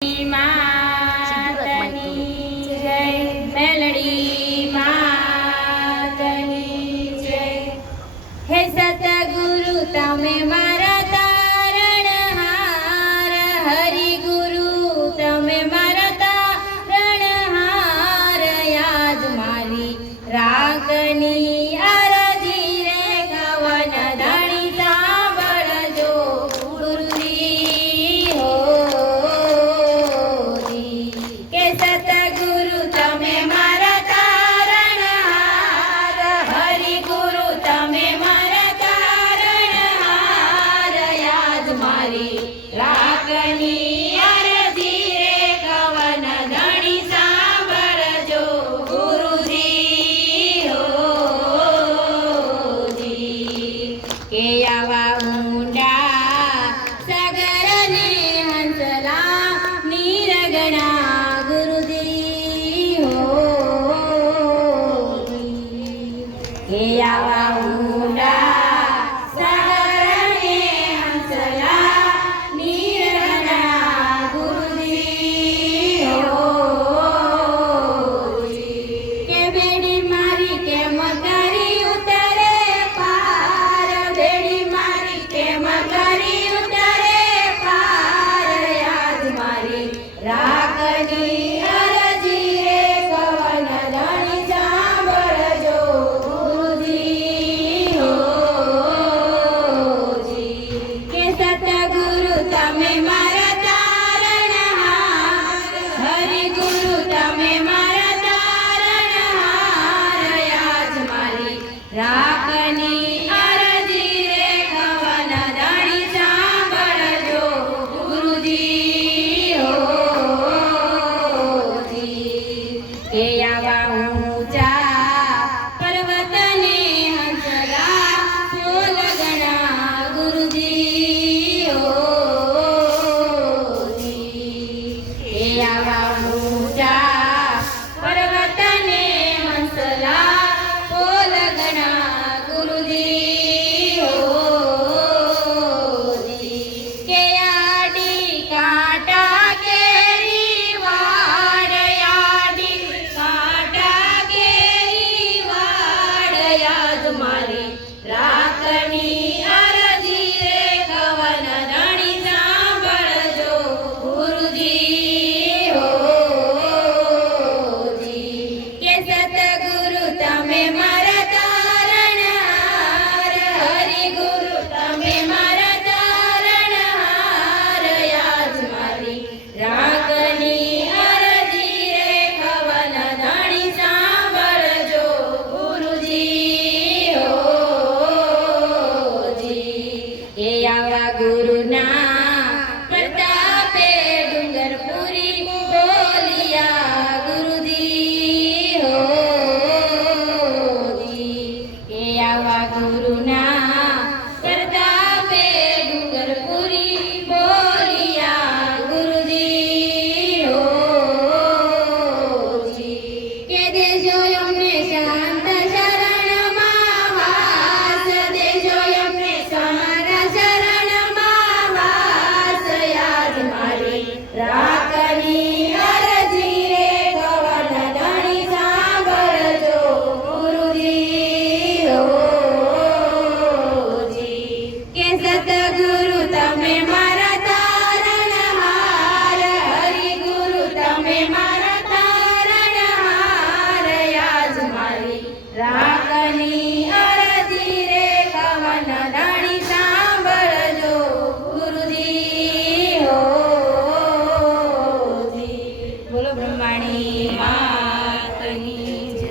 માતની જય, મેલડી માતની જય। હે સતગુરુ તમે મારા તારણહાર, હરિ ગુરુ તમે મારા તારણહાર। યાદ મારી રાખની અરજી રે કવન ધણી સાંભળજો ગુરુજી હો। સતગુરુ તમે મારા તારણહાર, હરિ ગુરુ તમે મારા તારણહાર। યાદ મારી રાખની અરજી રે કવન ધણી સાંભળજો ગુરુજી હો। કે આવા ઊંડા સગરને હંસલા નીરગણા કે આવા ઊંડા સાગરને હંસલા નીરગણા ગુરુજી હો। કે બેડી મારી કેમ કરી ઉતરે પાર, બેડી મારી કેમ કરી ઉતરે પાર। યાદ મારી રાખની અરજી રે કવન ધણી સાંભળજો ગુરુજી હો। કે સતગુરુ તમે મારા તારણહાર, હરિ ગુરુ તમે મારા તારણહાર। યાદ મારી રાખની અરજી રે કવન ધણી સાંભળજો ગુરુજી હો। કે આવા ઊંચા પર્વતને હંસલા સોલગણા ગુરુજી હો। કે આવા ઊંચા પર્વતને હંસલા સોલગણા ગુરુજી હો। કે આડી કાંટા કેરી વાડ, આડી કાંટા કેરી વાડ। યાદ મારી રાખની અરજી રે કવન ધણી સાંભળજો ગુરુજી હો। કે સતગુરુ તમે મારા તારણહાર, હરિ ગુરુ તમે મારા તારણહાર। યાદ મારી રાખની અરજી રે કવન ધણી સાંભળજો ગુરુજી હો। કે આવા ગુરુના પ્રતાપે ડુંગરપુરી બોલિયા ગુરુજી હો। કે આવા ગુરુના પ્રતાપે ડુંગરપુરી બોલિયા ગુરુજી હો। કે દેજો અમને શાંત શરણમાં વાસ, દેજો અમને તમારા શરણમાં વાસ। યાદ મારી રાખની અરજી રે કવન ધણી સાંભળજો ગુરુજી હો। કે સતગુરુ તમે મારા તારણહાર, હરિ ગુરુ તમે મારા તારણહાર। યાદ મારી રાખની